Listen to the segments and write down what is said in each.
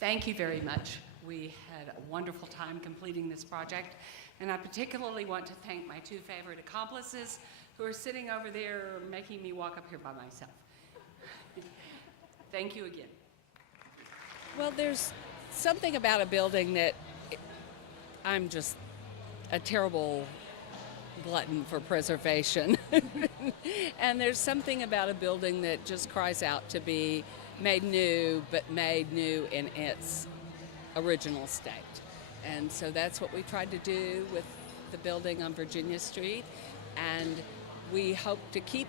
Thank you very much. We had a wonderful time completing this project, and I particularly want to thank my two favorite accomplices who are sitting over there making me walk up here by myself. Thank you again. Well, there's something about a building that I'm just a terrible glutton for preservation. And there's something about a building that just cries out to be made new, but made new in its original state. And so that's what we tried to do with the building on Virginia Street, and we hope to keep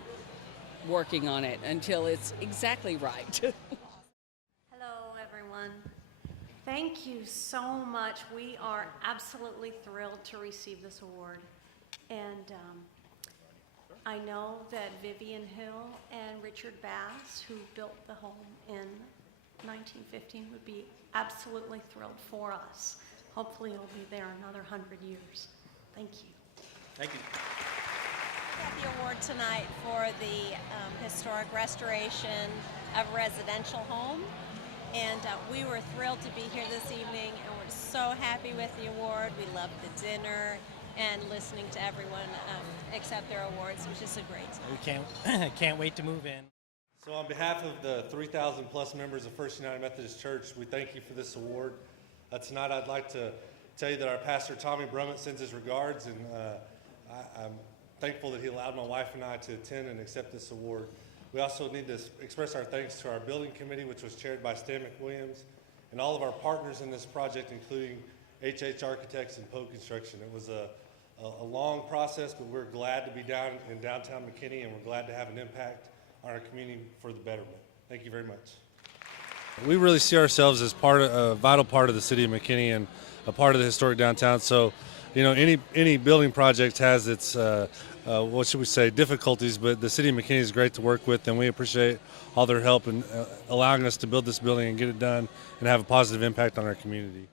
working on it until it's exactly right. Hello, everyone. Thank you so much. We are absolutely thrilled to receive this award. And I know that Vivian Hill and Richard Bass, who built the home in 1915, would be absolutely thrilled for us. Hopefully it'll be there another 100 years. Thank you. Thank you. We have the award tonight for the historic restoration of a residential home. And we were thrilled to be here this evening, and we're so happy with the award. We loved the dinner and listening to everyone accept their awards, which is a great time. We can't wait to move in. So on behalf of the 3,000 plus members of First United Methodist Church, we thank you for this award. Tonight I'd like to tell you that our pastor Tommy Brummett sends his regards, and I'm thankful that he allowed my wife and I to attend and accept this award. We also need to express our thanks to our building committee, which was chaired by Stan McWilliams, and all of our partners in this project, including HH Architects and Poe Construction. It was a long process, but we're glad to be down in downtown McKinney, and we're glad to have an impact on our community for the betterment. Thank you very much. We really see ourselves as a vital part of the city of McKinney and a part of the historic downtown. So, you know, any building project has its what should we say, difficulties, but the city of McKinney is great to work with, and we appreciate all their help in allowing us to build this building and get it done and have a positive impact on our community.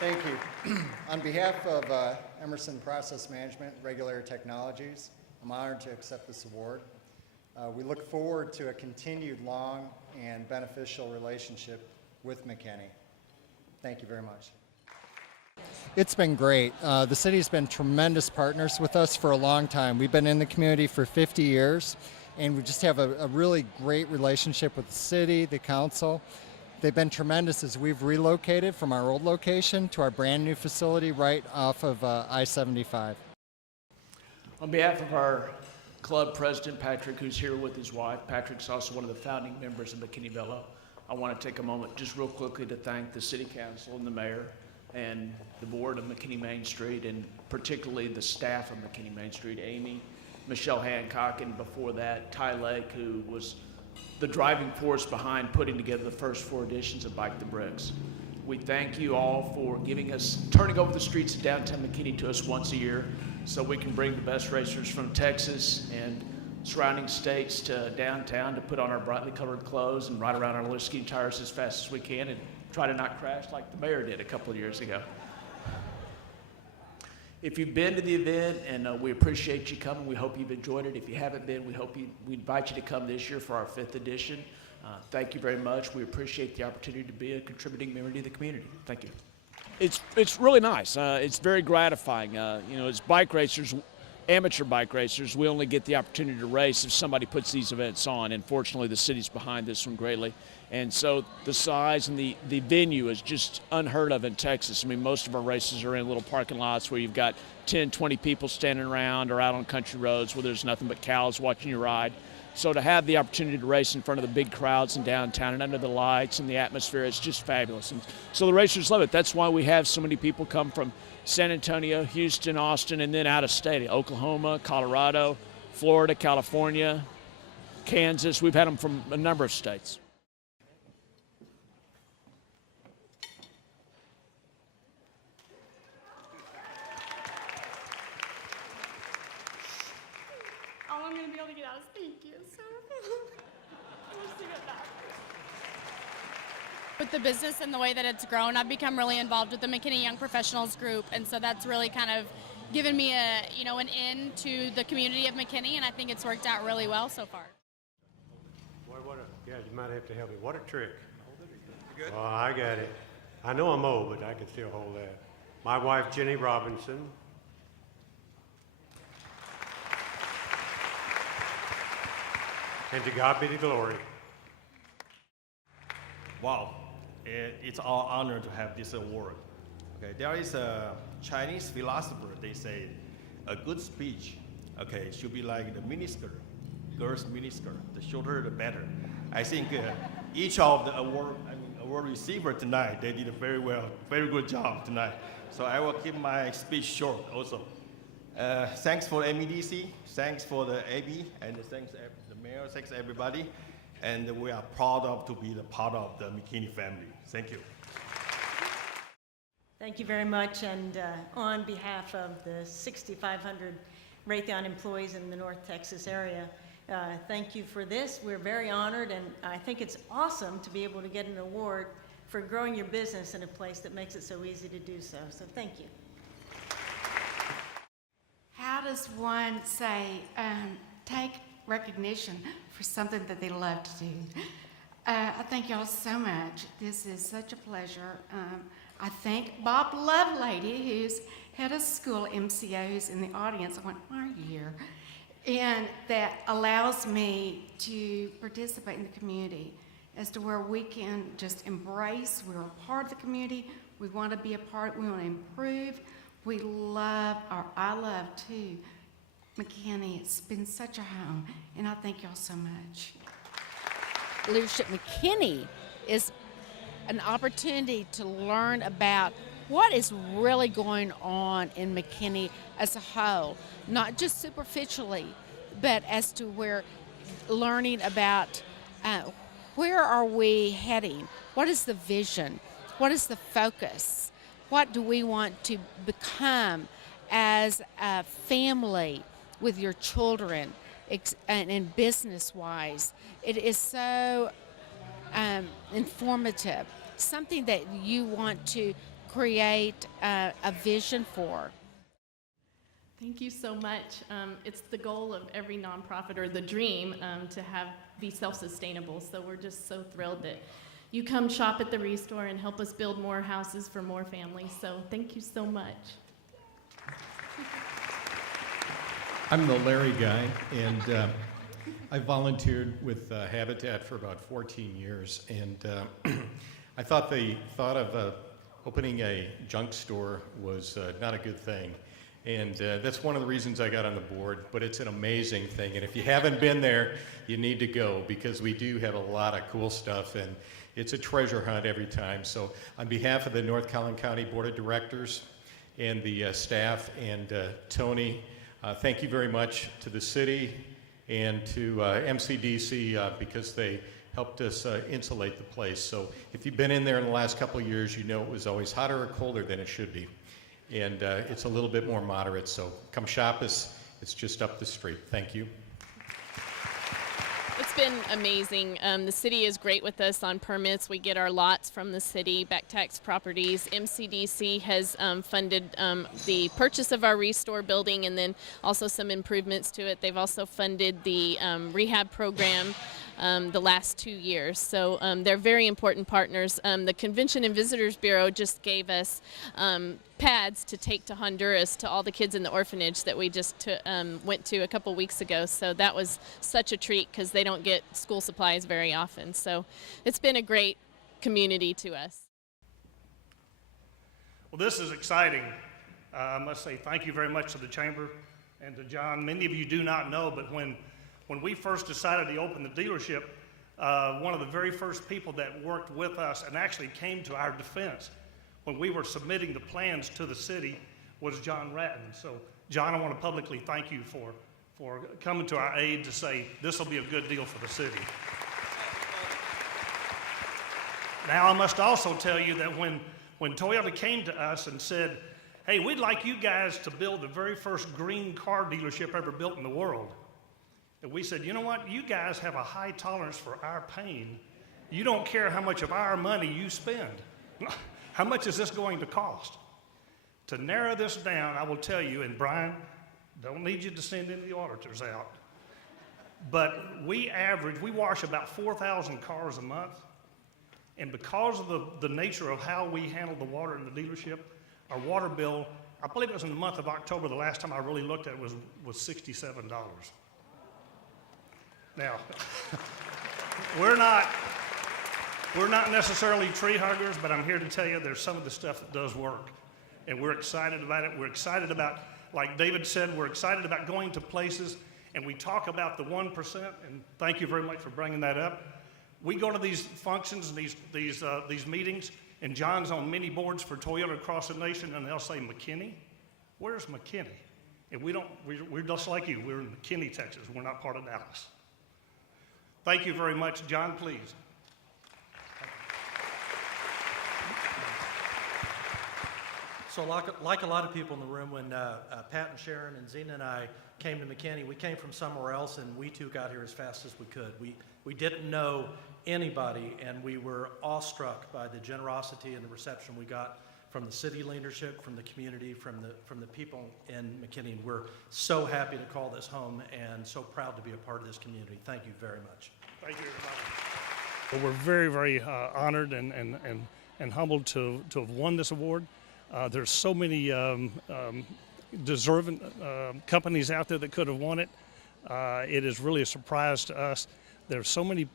Thank you. On behalf of Emerson Process Management Regular Technologies, I'm honored to accept this award. We look forward to a continued long and beneficial relationship with McKinney. Thank you very much. It's been great. The city's been tremendous partners with us for a long time. We've been in the community for 50 years, and we just have a really great relationship with the city, the council. They've been tremendous as we've relocated from our old location to our brand new facility right off of I-75. On behalf of our club president, Patrick, who's here with his wife, Patrick's also one of the founding members of McKinney Villa. I want to take a moment just real quickly to thank the city council and the mayor and the board of McKinney Main Street, and particularly the staff of McKinney Main Street, Amy, Michelle Hancock, and before that, Ty Lake, who was the driving force behind putting together the first 4 editions of Bike the Bricks. We thank you all for turning over the streets of downtown McKinney to us once a year so we can bring the best racers from Texas and surrounding states to downtown to put on our brightly colored clothes and ride around our little ski tires as fast as we can and try to not crash like the mayor did a couple of years ago. If you've been to the event, and we appreciate you coming, we hope you've enjoyed it. If you haven't been, we invite you to come this year for our 5th edition. Thank you very much. We appreciate the opportunity to be a contributing member to the community. Thank you. It's really nice. It's very gratifying. You know, as bike racers, amateur bike racers, we only get the opportunity to race if somebody puts these events on, and fortunately the city's behind this one greatly. And so the size and the venue is just unheard of in Texas. I mean, most of our races are in little parking lots where you've got 10, 20 people standing around, or out on country roads where there's nothing but cows watching you ride. So to have the opportunity to race in front of the big crowds in downtown and under the lights and the atmosphere, it's just fabulous. And so the racers love it. That's why we have so many people come from San Antonio, Houston, Austin, and then out of state, Oklahoma, Colorado, Florida, California, Kansas. We've had them from a number of states. All I'm going to be able to get out is thank you. So we'll just leave it at that. With the business and the way that it's grown, I've become really involved with the McKinney Young Professionals group, and so that's really kind of given me an in to the community of McKinney, and I think it's worked out really well so far. Boy, yeah, you might have to help me. What a trick. You good? Oh, I got it. I know I'm old, but I can still hold that. My wife, Jenny Robinson. And to God be the glory. Wow, it's our honor to have this award. Okay, there is a Chinese philosopher, they say, a good speech, okay, should be like the miniskirt, girls' miniskirt. The shorter, the better. I think each of the award receiver tonight, they did a very good job tonight. So I will keep my speech short also. Thanks for MEDC, thanks for the AB, and thanks the mayor, thanks everybody. And we are proud to be the part of the McKinney family. Thank you. Thank you very much, and on behalf of the 6,500 Raytheon employees in the North Texas area, thank you for this. We're very honored, and I think it's awesome to be able to get an award for growing your business in a place that makes it so easy to do so. So thank you. How does one say, take recognition for something that they love to do? I thank y'all so much. This is such a pleasure. I thank Bob Lovelady, who's head of school MCO, who's in the audience. I went, why are you here? And that allows me to participate in the community as to where we can just embrace, we're a part of the community, we want to be a part, we want to improve. We love, or I love too, McKinney. It's been such a home, and I thank y'all so much. Leadership McKinney is an opportunity to learn about what is really going on in McKinney as a whole, not just superficially, but as to where learning about where are we heading, what is the vision, what is the focus, what do we want to become as a family with your children and business-wise. It is so informative, something that you want to create a vision for. Thank you so much. It's the goal of every nonprofit, or the dream, to be self-sustainable. So we're just so thrilled that you come shop at the Restore and help us build more houses for more families. So thank you so much. I'm the Larry guy, and I volunteered with Habitat for about 14 years, and I thought the thought of opening a junk store was not a good thing. And that's one of the reasons I got on the board, but it's an amazing thing. And if you haven't been there, you need to go, because we do have a lot of cool stuff, and it's a treasure hunt every time. So on behalf of the North Collin County Board of Directors and the staff and Tony, thank you very much to the city and to MCDC because they helped us insulate the place. So if you've been in there in the last couple of years, you know it was always hotter or colder than it should be. And it's a little bit more moderate, so come shop us. It's just up the street. Thank you. It's been amazing. The city is great with us on permits. We get our lots from the city, back tax properties. MCDC has funded the purchase of our Restore building and then also some improvements to it. They've also funded the rehab program the last 2 years. So they're very important partners. The Convention and Visitors Bureau just gave us pads to take to Honduras to all the kids in the orphanage that we just went to a couple weeks ago. So that was such a treat because they don't get school supplies very often. So it's been a great community to us. Well, this is exciting. I must say thank you very much to the Chamber and to John. Many of you do not know, but when we first decided to open the dealership, one of the very first people that worked with us and actually came to our defense when we were submitting the plans to the city was John Ratton. So, John, I want to publicly thank you for coming to our aid to say this will be a good deal for the city. Now, I must also tell you that when Toyota came to us and said, hey, we'd like you guys to build the very first green car dealership ever built in the world. And we said, you know what? You guys have a high tolerance for our pain. You don't care how much of our money you spend. How much is this going to cost? To narrow this down, I will tell you, and Brian, don't need you to send any of the auditors out, but we wash about 4,000 cars a month. And because of the nature of how we handled the water in the dealership, our water bill, I believe it was in the month of October, the last time I really looked at it was $67. Now, we're not necessarily tree huggers, but I'm here to tell you there's some of the stuff that does work. And we're excited about it. We're excited about, like David said, we're excited about going to places, and we talk about the 1%, and thank you very much for bringing that up. We go to these functions and these meetings, and John's on many boards for Toyota across the nation, and they'll say, McKinney? Where's McKinney? And we're just like you. We're in McKinney, Texas. We're not part of Dallas. Thank you very much. John, please. So like a lot of people in the room, when Pat and Sharon and Zena and I came to McKinney, we came from somewhere else, and we too got here as fast as we could. We didn't know anybody, and we were awestruck by the generosity and the reception we got from the city leadership, from the community, from the people in McKinney. And we're so happy to call this home and so proud to be a part of this community. Thank you very much. Thank you, everybody. Well, we're very, very honored and humbled to have won this award. There's so many deserving companies out there that could have won it. It is really a surprise to us. There's so many,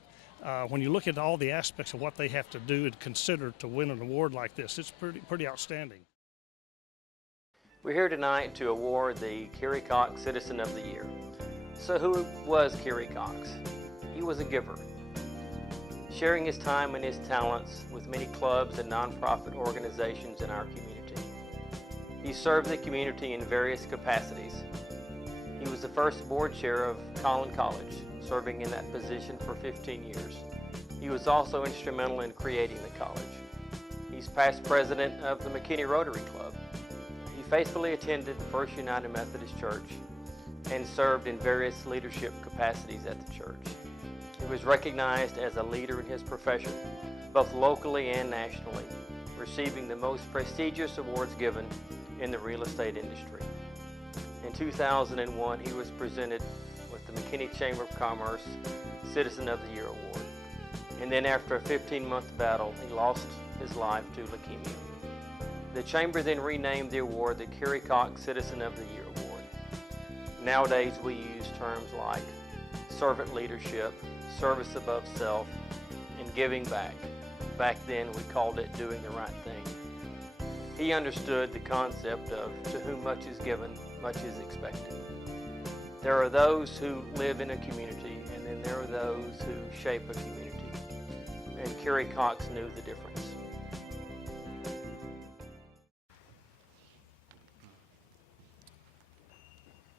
when you look at all the aspects of what they have to do and consider to win an award like this, it's pretty outstanding. We're here tonight to award the Kerry Cox Citizen of the Year. So who was Kerry Cox? He was a giver, sharing his time and his talents with many clubs and nonprofit organizations in our community. He served the community in various capacities. He was the first board chair of Collin College, serving in that position for 15 years. He was also instrumental in creating the college. He's past president of the McKinney Rotary Club. He faithfully attended First United Methodist Church and served in various leadership capacities at the church. He was recognized as a leader in his profession, both locally and nationally, receiving the most prestigious awards given in the real estate industry. In 2001, he was presented with the McKinney Chamber of Commerce Citizen of the Year Award. And then after a 15-month battle, he lost his life to leukemia. The Chamber then renamed the award the Kerry Cox Citizen of the Year Award. Nowadays, we use terms like servant leadership, service above self, and giving back. Back then, we called it doing the right thing. He understood the concept of to whom much is given, much is expected. There are those who live in a community, and then there are those who shape a community. And Kerry Cox knew the difference.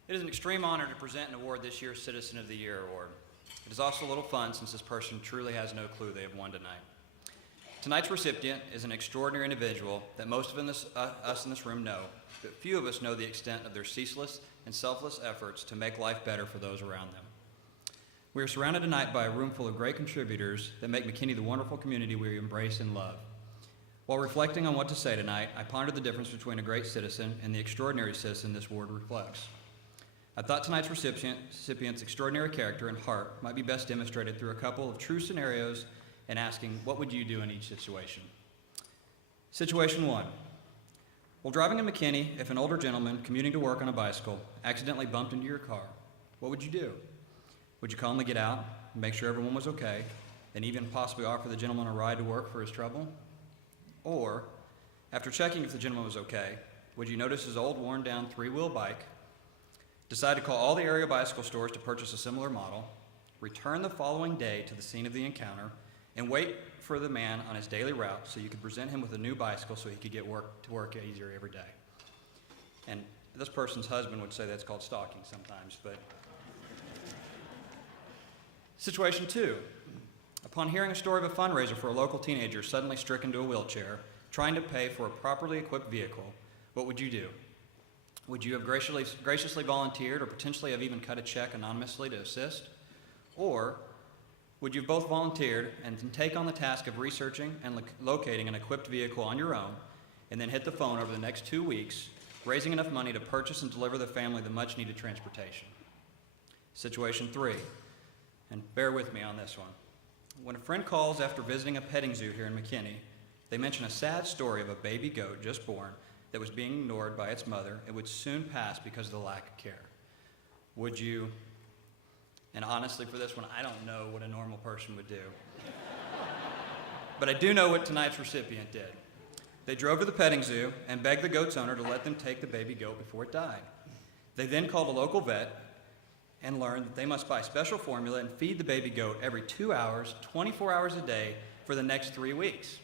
It is an extreme honor to present and award this year's Citizen of the Year Award. It is also a little fun since this person truly has no clue they have won tonight. Tonight's recipient is an extraordinary individual that most of us in this room know, but few of us know the extent of their ceaseless and selfless efforts to make life better for those around them. We are surrounded tonight by a room full of great contributors that make McKinney the wonderful community we embrace and love. While reflecting on what to say tonight, I pondered the difference between a great citizen and the extraordinary citizen this award reflects. I thought tonight's recipient's extraordinary character and heart might be best demonstrated through a couple of true scenarios and asking, what would you do in each situation? Situation 1. While driving to McKinney, if an older gentleman commuting to work on a bicycle accidentally bumped into your car, what would you do? Would you calmly get out and make sure everyone was okay, and even possibly offer the gentleman a ride to work for his trouble? Or, after checking if the gentleman was okay, would you notice his old worn-down three-wheel bike, decide to call all the area bicycle stores to purchase a similar model, return the following day to the scene of the encounter, and wait for the man on his daily route so you could present him with a new bicycle so he could get to work easier every day? And this person's husband would say that's called stalking sometimes, but... Situation 2. Upon hearing a story of a fundraiser for a local teenager suddenly stricken to a wheelchair, trying to pay for a properly equipped vehicle, what would you do? Would you have graciously volunteered or potentially have even cut a check anonymously to assist? Or would you have both volunteered and take on the task of researching and locating an equipped vehicle on your own, and then hit the phone over the next 2 weeks, raising enough money to purchase and deliver the family the much-needed transportation? Situation 3, and bear with me on this one. When a friend calls after visiting a petting zoo here in McKinney, they mention a sad story of a baby goat just born that was being ignored by its mother and would soon pass because of the lack of care. Would you, and honestly for this one, I don't know what a normal person would do. But I do know what tonight's recipient did. They drove to the petting zoo and begged the goat's owner to let them take the baby goat before it died. They then called a local vet and learned that they must buy special formula and feed the baby goat every 2 hours, 24 hours a day for the next 3 weeks.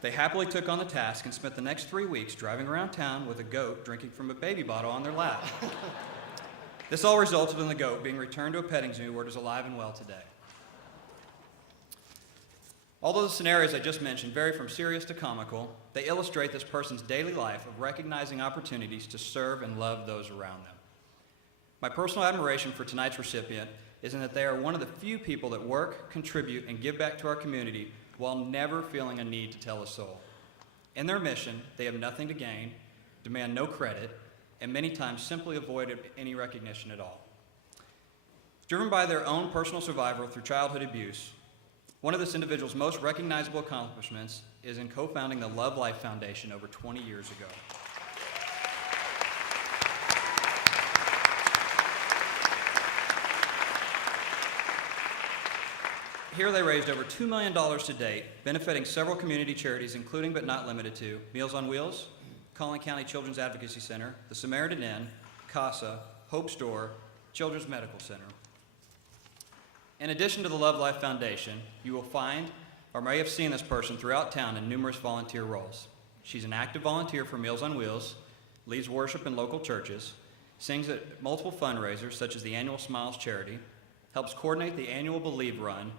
They happily took on the task and spent the next 3 weeks driving around town with a goat drinking from a baby bottle on their lap. This all resulted in the goat being returned to a petting zoo where it is alive and well today. Although the scenarios I just mentioned vary from serious to comical, they illustrate this person's daily life of recognizing opportunities to serve and love those around them. My personal admiration for tonight's recipient is in that they are one of the few people that work, contribute, and give back to our community while never feeling a need to tell a soul. In their mission, they have nothing to gain, demand no credit, and many times simply avoid any recognition at all. Driven by their own personal survival through childhood abuse, one of this individual's most recognizable accomplishments is in co-founding the Love Life Foundation over 20 years ago. Here they raised over $2 million to date, benefiting several community charities, including but not limited to Meals on Wheels, Collin County Children's Advocacy Center, the Samaritan Inn, CASA, Hope Store, Children's Medical Center. In addition to the Love Life Foundation, you will find or may have seen this person throughout town in numerous volunteer roles. She's an active volunteer for Meals on Wheels, leads worship in local churches, sings at multiple fundraisers such as the annual Smiles Charity, helps coordinate the annual Believe Run,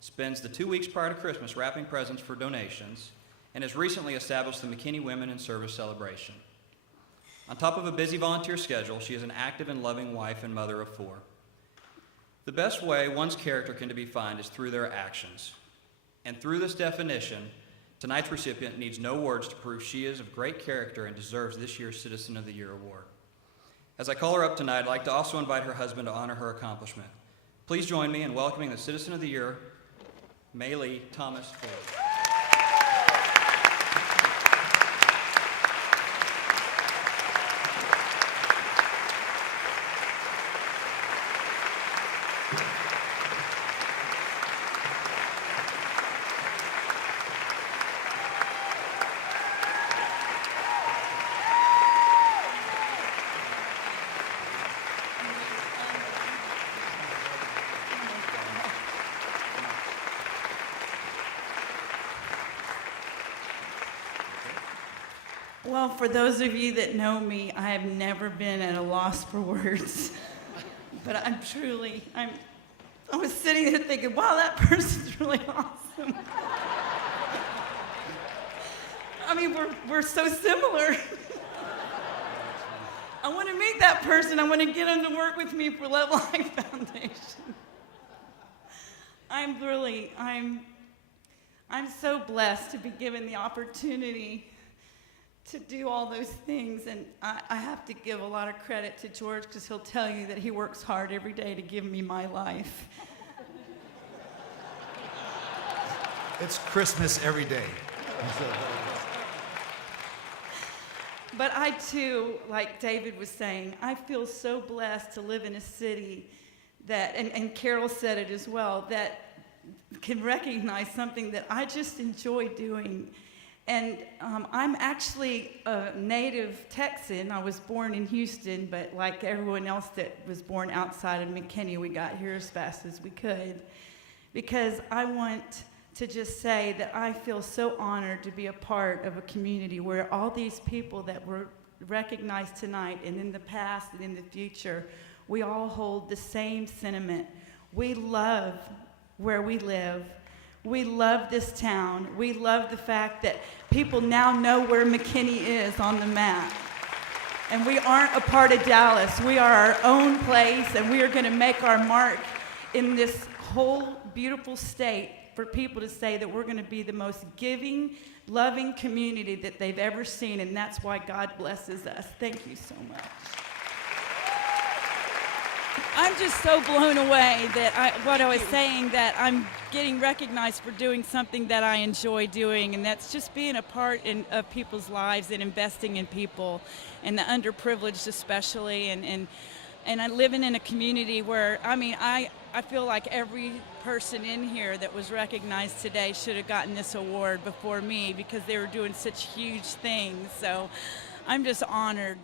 spends the 2 weeks prior to Christmas wrapping presents for donations, and has recently established the McKinney Women in Service Celebration. On top of a busy volunteer schedule, she is an active and loving wife and mother of 4. The best way one's character can be defined is through their actions. And through this definition, tonight's recipient needs no words to prove she is of great character and deserves this year's Citizen of the Year award. As I call her up tonight, I'd like to also invite her husband to honor her accomplishment. Please join me in welcoming the Citizen of the Year, Maylee Thomas Ford. Well, for those of you that know me, I have never been at a loss for words. But I was sitting there thinking, wow, that person's really awesome. I mean, we're so similar. I want to meet that person. I want to get him to work with me for Love Life Foundation. I'm so blessed to be given the opportunity to do all those things, and I have to give a lot of credit to George because he'll tell you that he works hard every day to give me my life. It's Christmas every day. But I too, like David was saying, I feel so blessed to live in a city that, and Carol said it as well, that can recognize something that I just enjoy doing. And I'm actually a native Texan. I was born in Houston, but like everyone else that was born outside of McKinney, we got here as fast as we could. Because I want to just say that I feel so honored to be a part of a community where all these people that were recognized tonight and in the past and in the future, we all hold the same sentiment. We love where we live. We love this town. We love the fact that people now know where McKinney is on the map. And we aren't a part of Dallas. We are our own place, and we are going to make our mark in this whole beautiful state for people to say that we're going to be the most giving, loving community that they've ever seen, and that's why God blesses us. Thank you so much. I'm just so blown away that what I was saying, that I'm getting recognized for doing something that I enjoy doing, and that's just being a part of people's lives and investing in people, and the underprivileged especially, and I living in a community where, I feel like every person in here that was recognized today should have gotten this award before me because they were doing such huge things. So I'm just honored